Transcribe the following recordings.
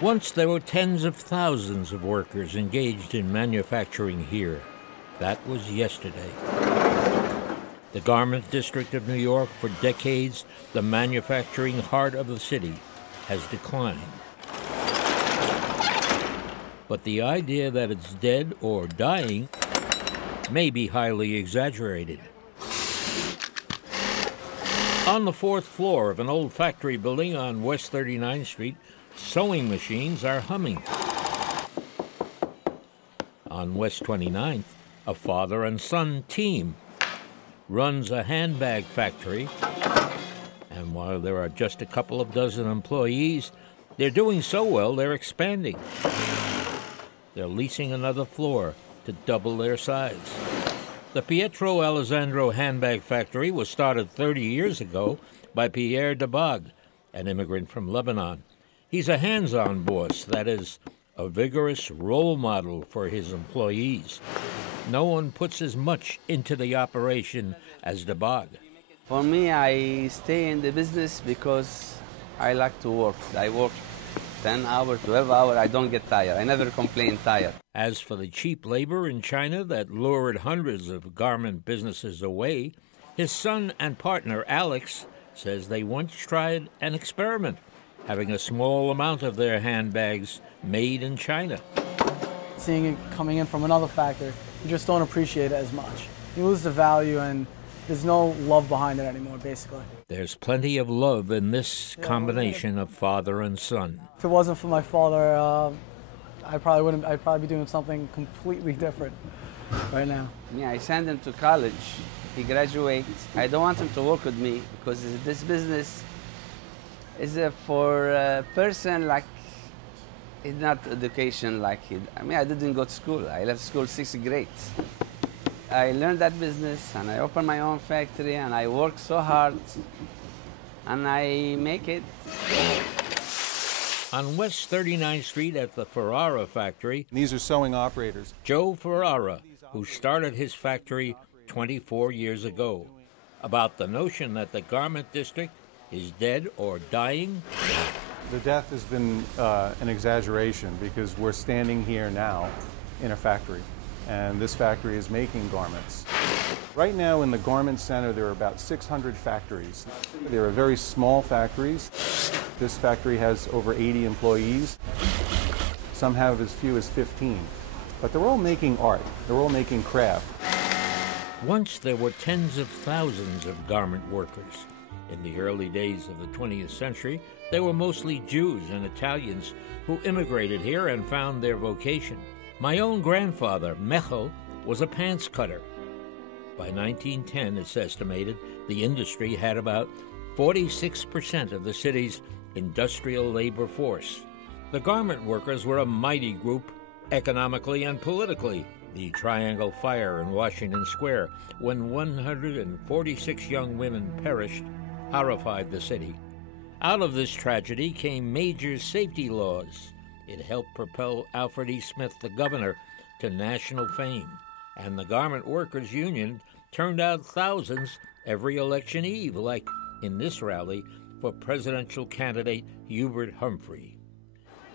Once there were tens of thousands of workers engaged in manufacturing here. That was yesterday. The garment district of New York, for decades, the manufacturing heart of the city, has declined. But the idea that it's dead or dying may be highly exaggerated. On the fourth floor of an old factory building on West 39th Street, sewing machines are humming. On West 29th, a father and son team runs a handbag factory, and while there are just a couple of dozen employees, they're doing so well they're expanding. They're leasing another floor to double their size. The Pietro Alessandro handbag factory was started 30 years ago by Pierre Debag, an immigrant from Lebanon. He's a hands-on boss, that is, a vigorous role model for his employees. No one puts as much into the operation as Debag. For me, I stay in the business because I like to work. I work 10 hours, 12 hours, I don't get tired. I never complain tired. As for the cheap labor in China that lured hundreds of garment businesses away, his son and partner, Alex, says they once tried an experiment, having a small amount of their handbags made in China. Seeing it coming in from another factory, you just don't appreciate it as much. You lose the value and there's no love behind it anymore, basically. There's plenty of love in this combination of father and son. If it wasn't for my father, I'd probably be doing something completely different right now. Yeah, I send him to college. He graduates. I don't want him to work with me because this business is for a person like, it's not education like he. I mean, I didn't go to school. I left school 6th grade. I learned that business and I opened my own factory and I work so hard and I make it. On West 39th Street at the Ferrara factory, these are sewing operators. Joe Ferrara, who started his factory 24 years ago, about the notion that the garment district is dead or dying. The death has been an exaggeration because we're standing here now in a factory, and this factory is making garments. Right now in the garment center there are about 600 factories. There are very small factories. This factory has over 80 employees. Some have as few as 15. But they're all making art. They're all making craft. Once there were tens of thousands of garment workers. In the early days of the 20th century, they were mostly Jews and Italians who immigrated here and found their vocation. My own grandfather, Mechel, was a pants cutter. By 1910, it's estimated, the industry had about 46% of the city's industrial labor force. The garment workers were a mighty group, economically and politically. The Triangle Fire in Washington Square, when 146 young women perished, horrified the city. Out of this tragedy came major safety laws. It helped propel Alfred E. Smith, the governor, to national fame, and the Garment Workers Union turned out thousands every election eve, like in this rally for presidential candidate Hubert Humphrey.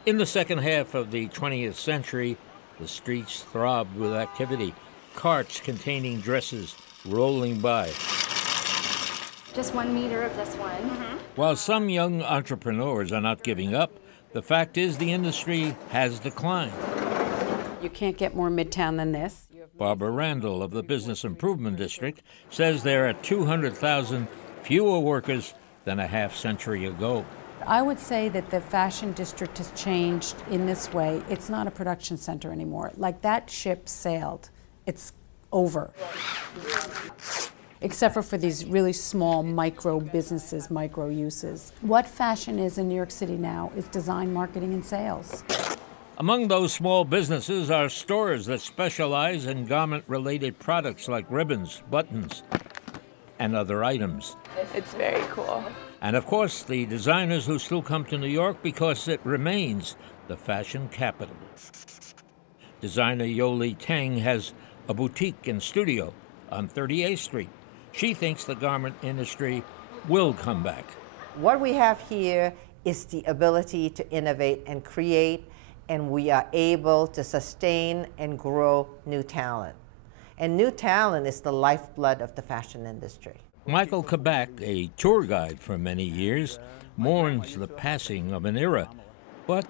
In the second half of the 20th century, the streets throbbed with activity, carts containing dresses rolling by. Just 1 meter of this one. Mm-hmm. While some young entrepreneurs are not giving up, the fact is the industry has declined. You can't get more Midtown than this. Barbara Randall of the Business Improvement District says there are 200,000 fewer workers than a half century ago. I would say that the fashion district has changed in this way. It's not a production center anymore. Like, that ship sailed. It's over. Except for these really small micro businesses, micro uses. What fashion is in New York City now is design, marketing, and sales. Among those small businesses are stores that specialize in garment-related products like ribbons, buttons, and other items. It's very cool. And of course, the designers who still come to New York because it remains the fashion capital. Designer Yoli Tang has a boutique and studio on 38th Street. She thinks the garment industry will come back. What we have here is the ability to innovate and create, and we are able to sustain and grow new talent. And new talent is the lifeblood of the fashion industry. Michael Kabak, a tour guide for many years, mourns the passing of an era, but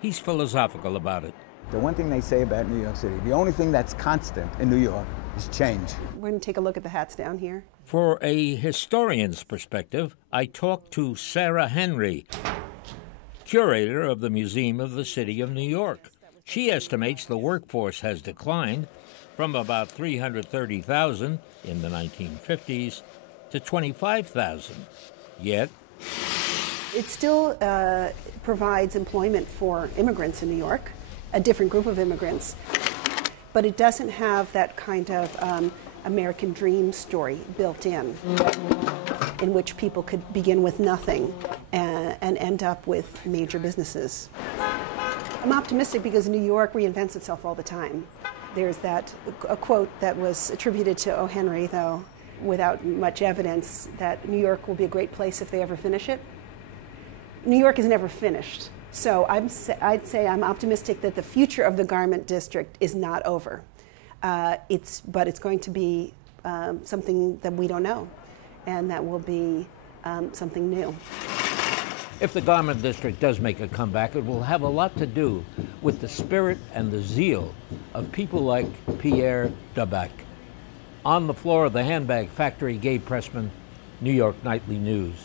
he's philosophical about it. The one thing they say about New York City, the only thing that's constant in New York is change. We're going to take a look at the hats down here. For a historian's perspective, I talked to Sarah Henry, curator of the Museum of the City of New York. She estimates the workforce has declined from about 330,000 in the 1950s to 25,000. Yet, it still provides employment for immigrants in New York, a different group of immigrants, but it doesn't have that kind of American dream story built in which people could begin with nothing and end up with major businesses. I'm optimistic because New York reinvents itself all the time. There's a quote that was attributed to O. Henry, though, without much evidence, that New York will be a great place if they ever finish it. New York is never finished. So I'd say I'm optimistic that the future of the garment district is not over. But it's going to be something that we don't know, and that will be something new. if the garment district does make a comeback, it will have a lot to do with the spirit and the zeal of people like Pierre Alessandro. On the floor of the handbag factory, Gabe Pressman, New York Nightly News.